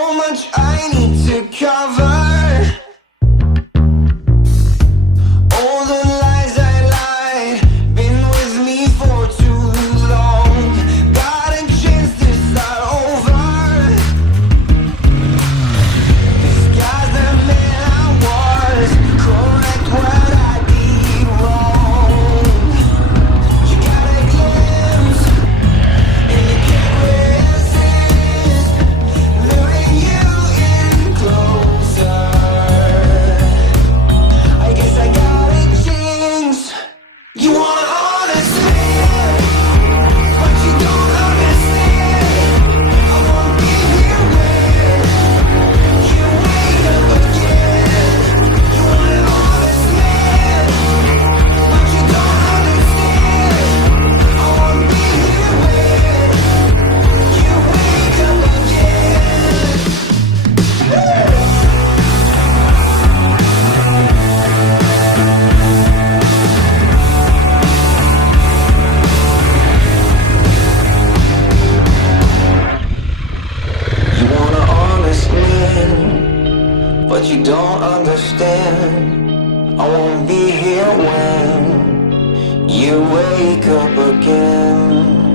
so much I need to cover. All the lies I lied, been with me for too long. Got a chance to start over. Disguise the man I was, correct what I did wrong. You got a glimpse, and you can't resist, luring you in closer. I guess I got a jinx. You want honest man, but you don't understand. I won't be here when you wake up again. You want an honest man, but you don't understand. I won't be here when you wake up again. You want an honest man, but you don't understand. I won't be here when you wake up again.